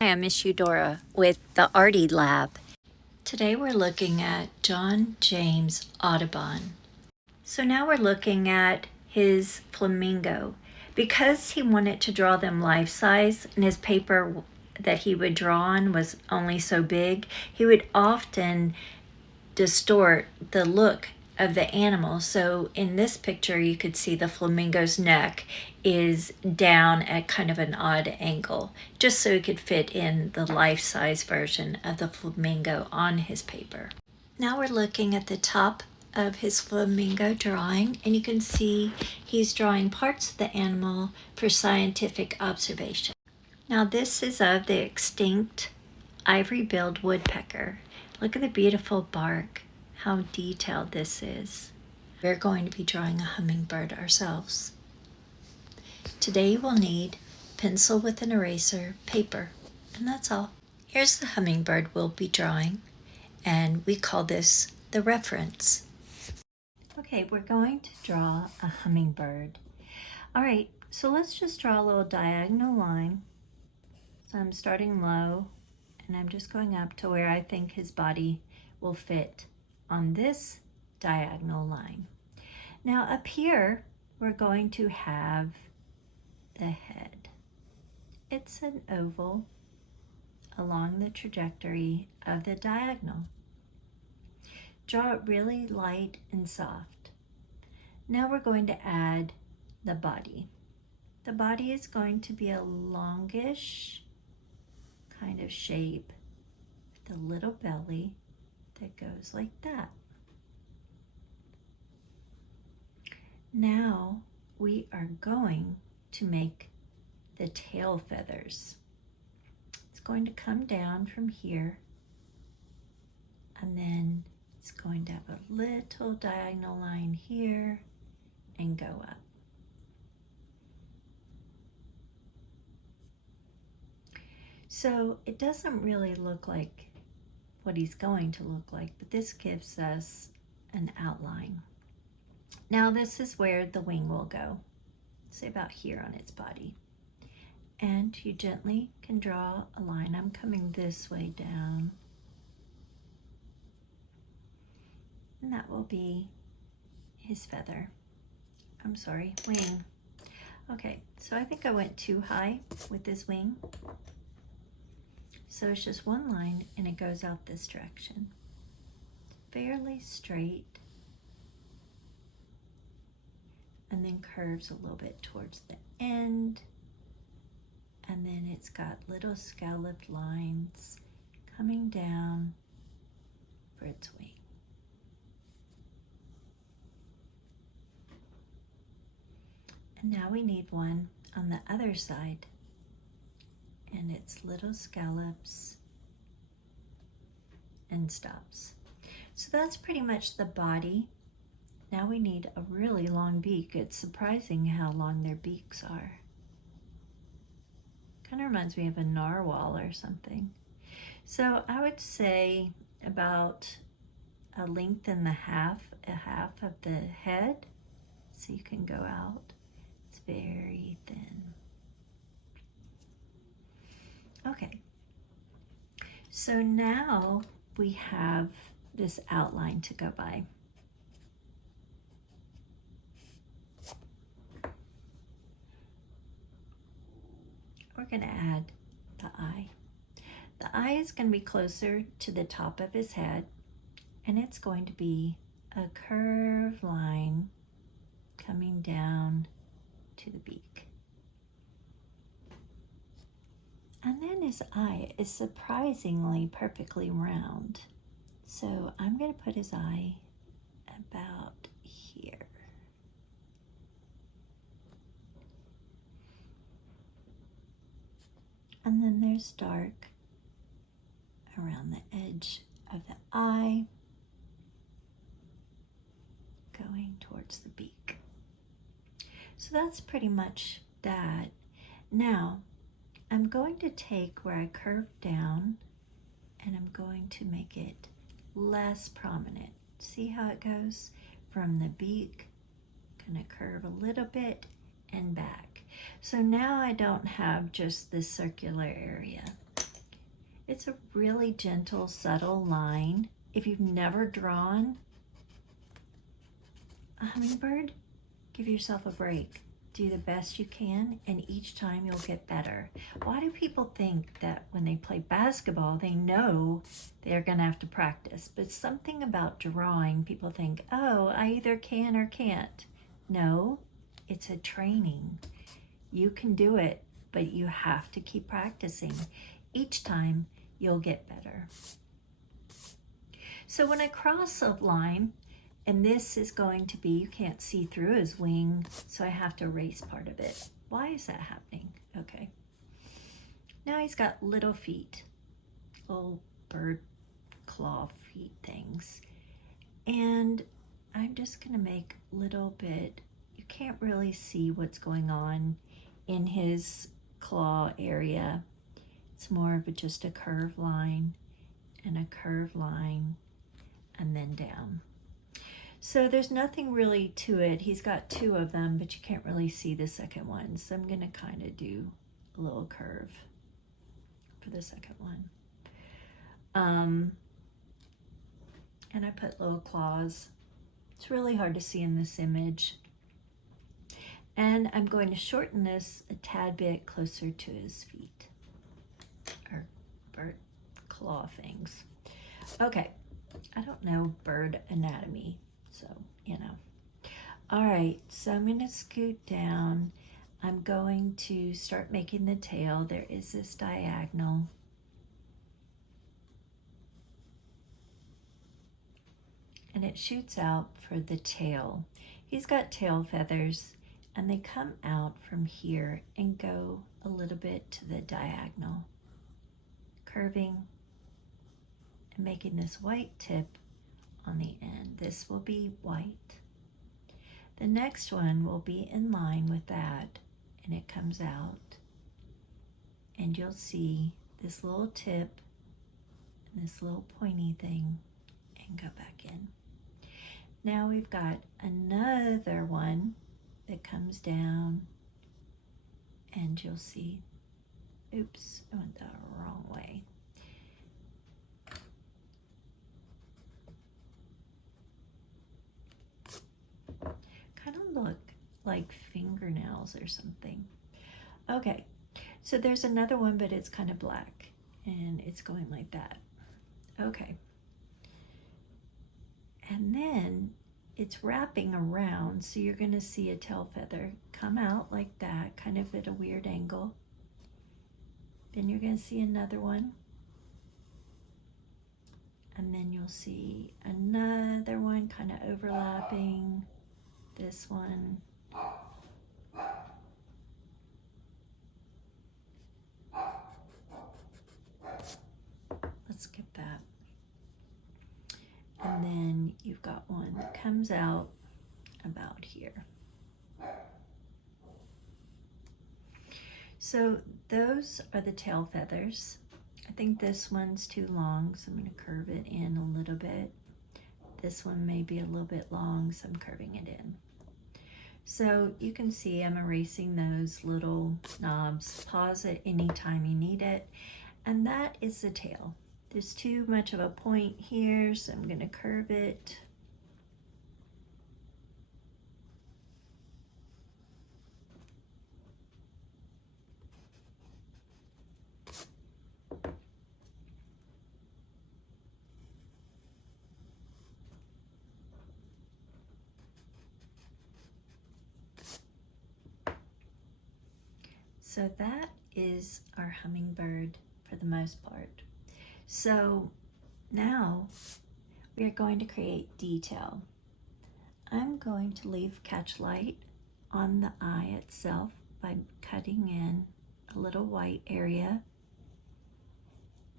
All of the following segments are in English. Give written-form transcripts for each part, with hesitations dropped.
Hi, I'm Miss Eudora with the Artie Lab. Today we're looking at James Audubon. So now we're looking at his flamingo. Because he wanted to draw them life-size and his paper that he would draw on was only so big, he would often distort the look of the animal. So in this picture, you could see the flamingo's neck is down at kind of an odd angle, just so he could fit in the life-size version of the flamingo on his paper. Now we're looking at the top of his flamingo drawing, and you can see he's drawing parts of the animal for scientific observation. Now this is of the extinct ivory-billed woodpecker. Look at the beautiful bark, how detailed this is. We're going to be drawing a hummingbird ourselves. Today we'll need pencil with an eraser, paper, and that's all. Here's the hummingbird we'll be drawing, and we call this the reference. Okay, we're going to draw a hummingbird. All right, so let's just draw a little diagonal line. So I'm starting low, and I'm just going up to where I think his body will fit on this diagonal line. Now up here, we're going to have the head. It's an oval along the trajectory of the diagonal. Draw it really light and soft. Now we're going to add the body. The body is going to be a longish kind of shape with a little belly that goes like that. Now we are going to make the tail feathers. It's going to come down from here, and then it's going to have a little diagonal line here and go up. So it doesn't really look like what he's going to look like, but this gives us an outline. Now this is where the wing will go, say about here on its body. And you gently can draw a line. I'm coming this way down. And that will be his feather. I'm sorry, wing. Okay, so I think I went too high with this wing. So it's just one line and it goes out this direction. Fairly straight. And then curves a little bit towards the end. And then it's got little scalloped lines coming down for its wing. And now we need one on the other side. And it's little scallops and stops. So that's pretty much the body. Now we need a really long beak. It's surprising how long their beaks are. Kind of reminds me of a narwhal or something. So I would say about a length and a half of the head. So you can go out. It's very thin. Okay. So now we have this outline to go by. We're going to add the eye. The eye is going to be closer to the top of his head, and it's going to be a curved line coming down to the beak. And then his eye is surprisingly perfectly round. So I'm going to put his eye about here. And then there's dark around the edge of the eye, going towards the beak. So that's pretty much that. Now, I'm going to take where I curved down and I'm going to make it less prominent. See how it goes from the beak, gonna curve a little bit and back. So now I don't have just this circular area. It's a really gentle, subtle line. If you've never drawn a hummingbird, give yourself a break. Do the best you can, and each time you'll get better. Why do people think that when they play basketball, they know they're gonna have to practice? But something about drawing, people think, oh, I either can or can't. No, it's a training. You can do it, but you have to keep practicing. Each time, you'll get better. So when I cross a line, and this is going to be, you can't see through his wing, so I have to erase part of it. Why is that happening? Okay. Now he's got little feet, little bird claw feet things. And I'm just gonna make a little bit, you can't really see what's going on in his claw area. It's more of just a curved line and a curved line and then down. So there's nothing really to it. He's got two of them, but you can't really see the second one. So I'm gonna kind of do a little curve for the second one. And I put little claws. It's really hard to see in this image. And I'm going to shorten this a tad bit closer to his feet, or bird claw things. Okay, I don't know bird anatomy, so, you know. All right, so I'm gonna scoot down. I'm going to start making the tail. There is this diagonal. And it shoots out for the tail. He's got tail feathers, and they come out from here and go a little bit to the diagonal, curving and making this white tip on the end. This will be white. The next one will be in line with that, and it comes out, and you'll see this little tip and this little pointy thing, and go back in. Now we've got another one that comes down, and you'll see, oops, I went the wrong way. Kind of look like fingernails or something. Okay, so there's another one, but it's kind of black, and it's going like that. Okay. And then it's wrapping around, so you're gonna see a tail feather come out like that, kind of at a weird angle. Then you're gonna see another one. And then you'll see another one kind of overlapping this one. Let's skip that. And then you've got one that comes out about here. So those are the tail feathers. I think this one's too long, so I'm going to curve it in a little bit. This one may be a little bit long, so I'm curving it in. So you can see I'm erasing those little knobs. Pause it anytime you need it. And that is the tail. There's too much of a point here, so I'm going to curve it. So that is our hummingbird for the most part. So now we are going to create detail. I'm going to leave catch light on the eye itself by cutting in a little white area.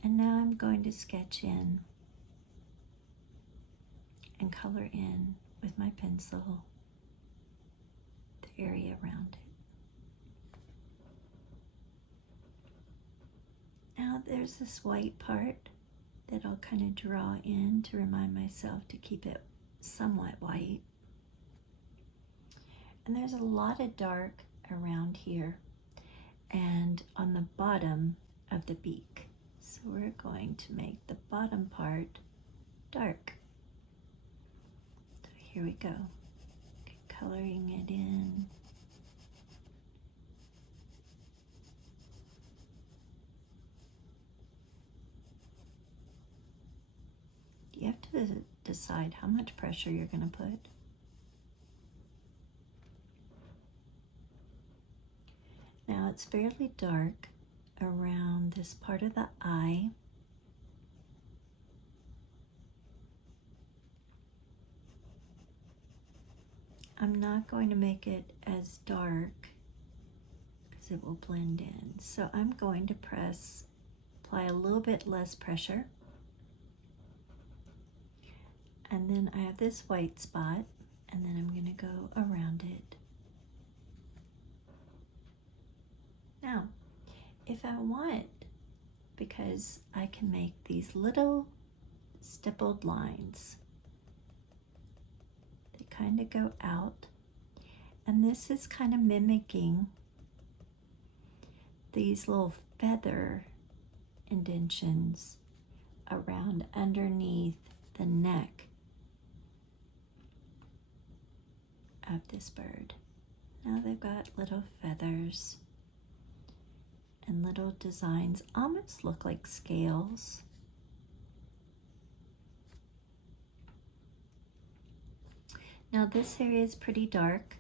And now I'm going to sketch in and color in with my pencil the area around it. Now there's this white part that I'll kind of draw in to remind myself to keep it somewhat white. And there's a lot of dark around here and on the bottom of the beak. So we're going to make the bottom part dark. So here we go. Coloring it in. You have to decide how much pressure you're going to put. Now it's fairly dark around this part of the eye. I'm not going to make it as dark because it will blend in. So I'm going to apply a little bit less pressure. And then I have this white spot, and then I'm going to go around it. Now, if I want, because I can make these little stippled lines, they kind of go out, and this is kind of mimicking these little feather indentions around underneath the neck of this bird. Now they've got little feathers and little designs, almost look like scales. Now this area is pretty dark.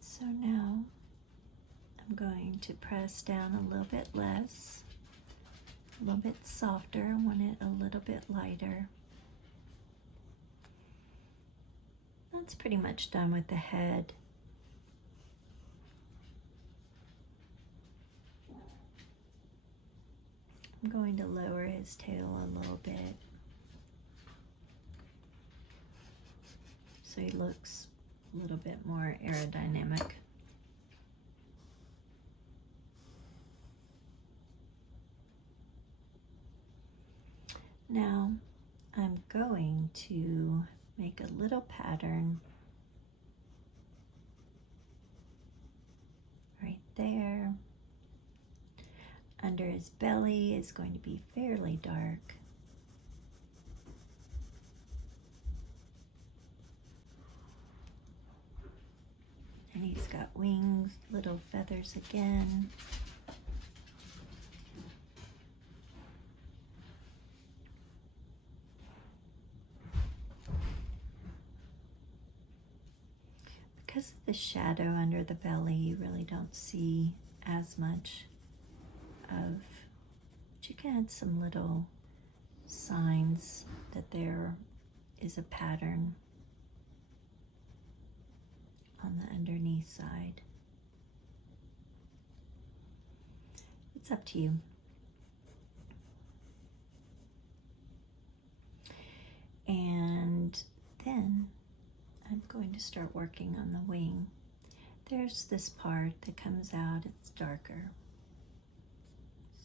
So now I'm going to press down a little bit less, a little bit softer. I want it a little bit lighter. That's pretty much done with the head. I'm going to lower his tail a little bit so he looks a little bit more aerodynamic. Now I'm going to make a little pattern right there. Under his belly is going to be fairly dark. And he's got wings, little feathers again. Because of the shadow under the belly, you really don't see as much of, but you can add some little signs that there is a pattern on the underneath side. It's up to you. And then I'm going to start working on the wing. There's this part that comes out, it's darker.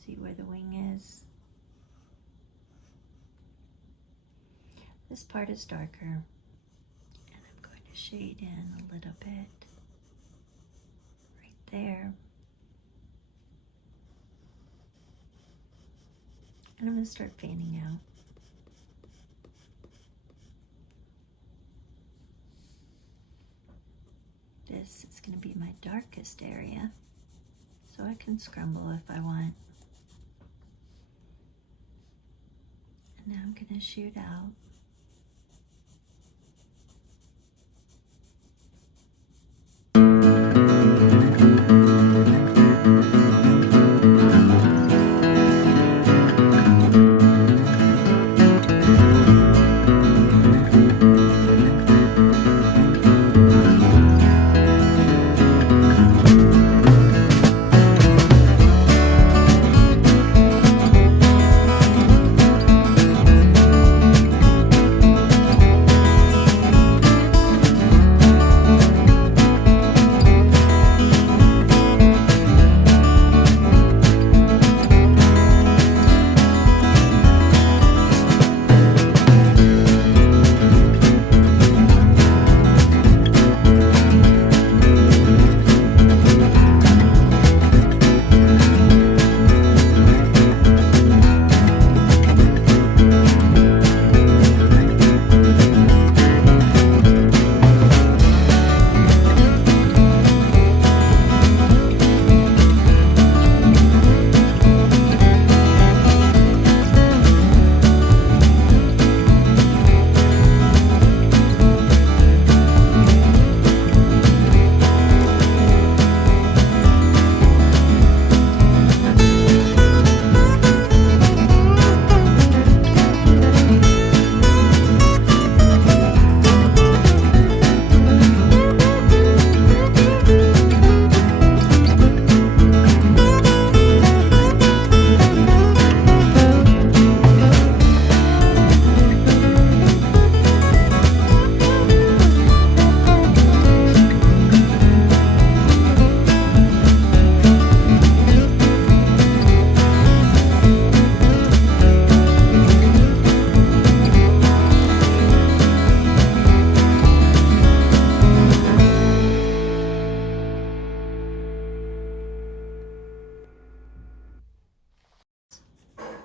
See where the wing is? This part is darker, and I'm going to shade in a little bit right there. And I'm going to start fanning out. This is going to be my darkest area, so I can scrumble if I want. And now I'm going to shoot out.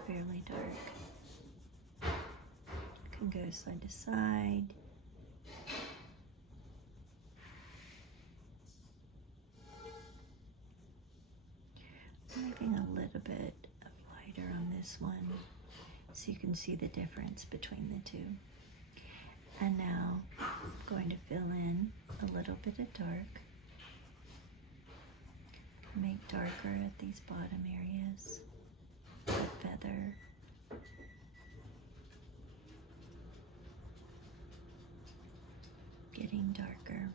Fairly dark. Can go side to side. I'm making a little bit of lighter on this one so you can see the difference between the two. And now I'm going to fill in a little bit of dark. Make darker at these bottom areas. The feather. Getting darker.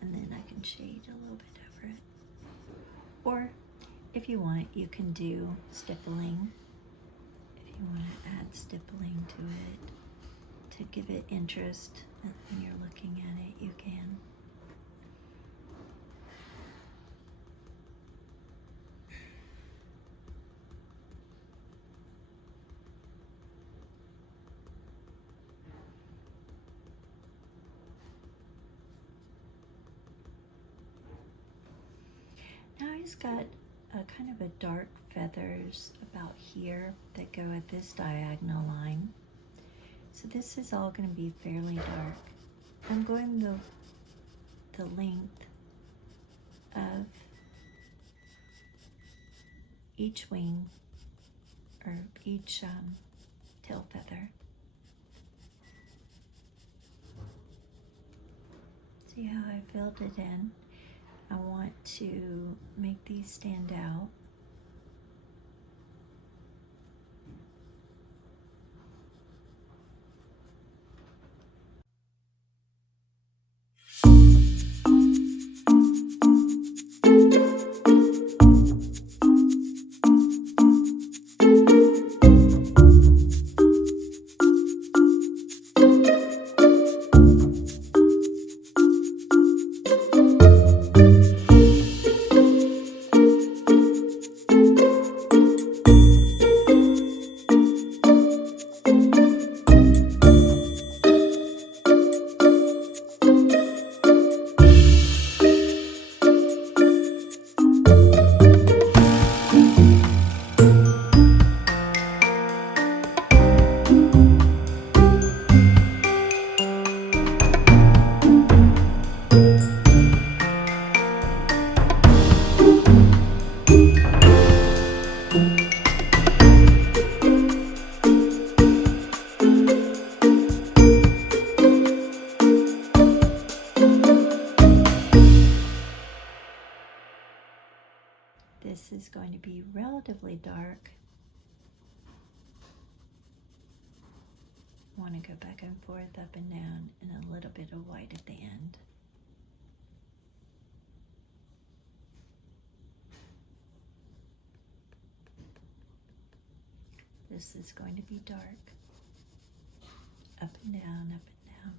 And then I can shade a little bit over it. Or if you want, you can do stippling. If you want to add stippling to it to give it interest when you're looking at it, you can. Now I just got a kind of a dark feathers about here that go at this diagonal line. So this is all going to be fairly dark. I'm going the length of each wing or each tail feather. See how I filled it in? I want to make these stand out. relatively dark. I want to go back and forth, up and down, and a little bit of white at the end. This is going to be dark. Up and down, up and down.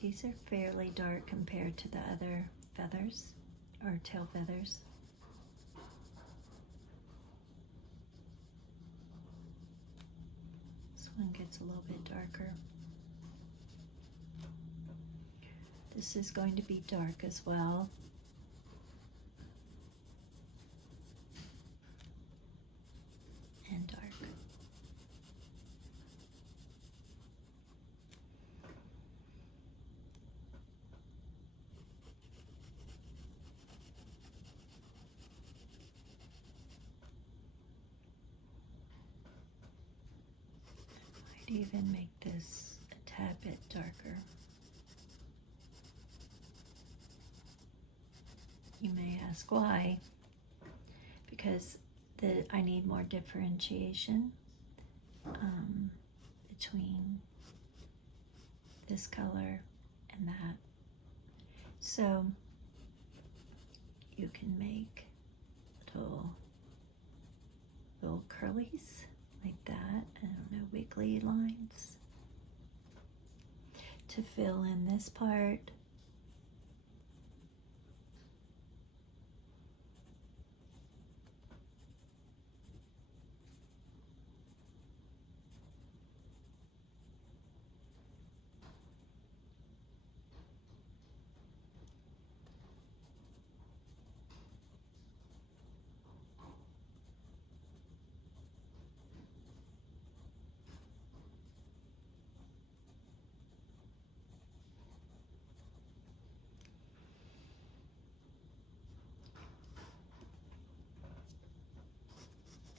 These are fairly dark compared to the other feathers, or tail feathers. This one gets a little bit darker. This is going to be dark as well. And dark. Might even make this a tad bit darker. You may ask why. Because I need more differentiation between this color and that. So you can make little curlies like that, I don't know, wiggly lines to fill in this part.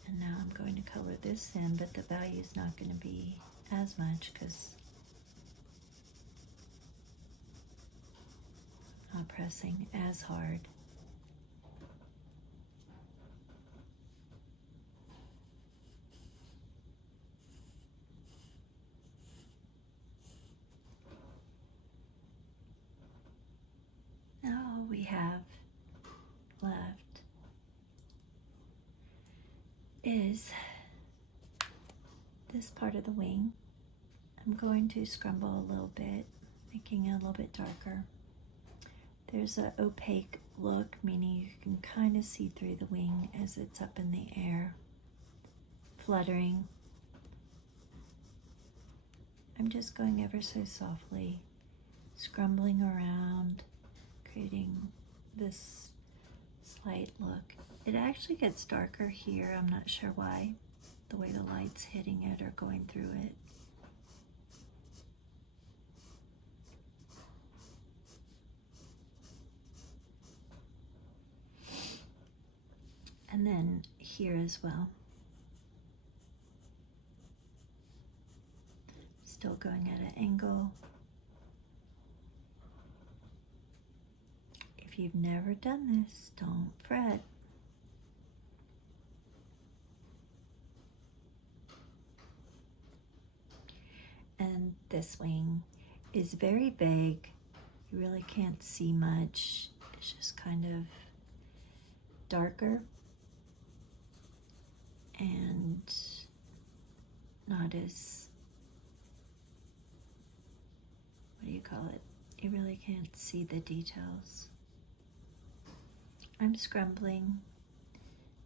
And now I'm going to color this in, but the value is not going to be as much because I'm not pressing as hard. Now all we have left is this part of the wing. I'm going to scrumble a little bit, making it a little bit darker. There's an opaque look, meaning you can kind of see through the wing as it's up in the air, fluttering. I'm just going ever so softly, scrumbling around, creating this slight look. It actually gets darker here. I'm not sure why, the way the light's hitting it or going through it. And then here as well. Still going at an angle. If you've never done this, don't fret. And this wing is very big. You really can't see much. It's just kind of darker and not as, what do you call it? You really can't see the details. I'm scrumbling,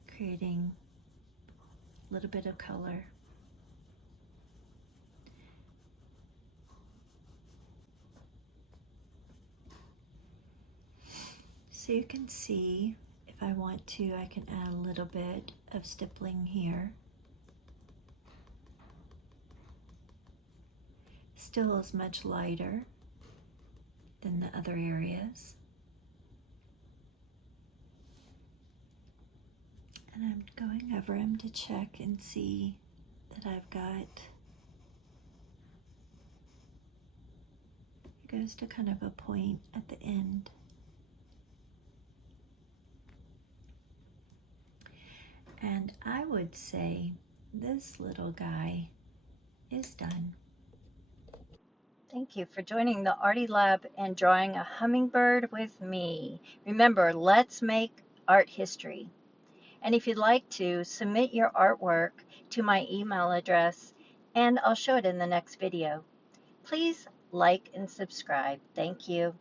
creating a little bit of color. So you can see, if I want to, I can add a little bit of stippling here. Still is much lighter than the other areas. And I'm going over them to check and see that I've got, it goes to kind of a point at the end. And I would say this little guy is done. Thank you for joining the Artie Lab and drawing a hummingbird with me. Remember, let's make art history. And if you'd like to, submit your artwork to my email address and I'll show it in the next video. Please like and subscribe. Thank you.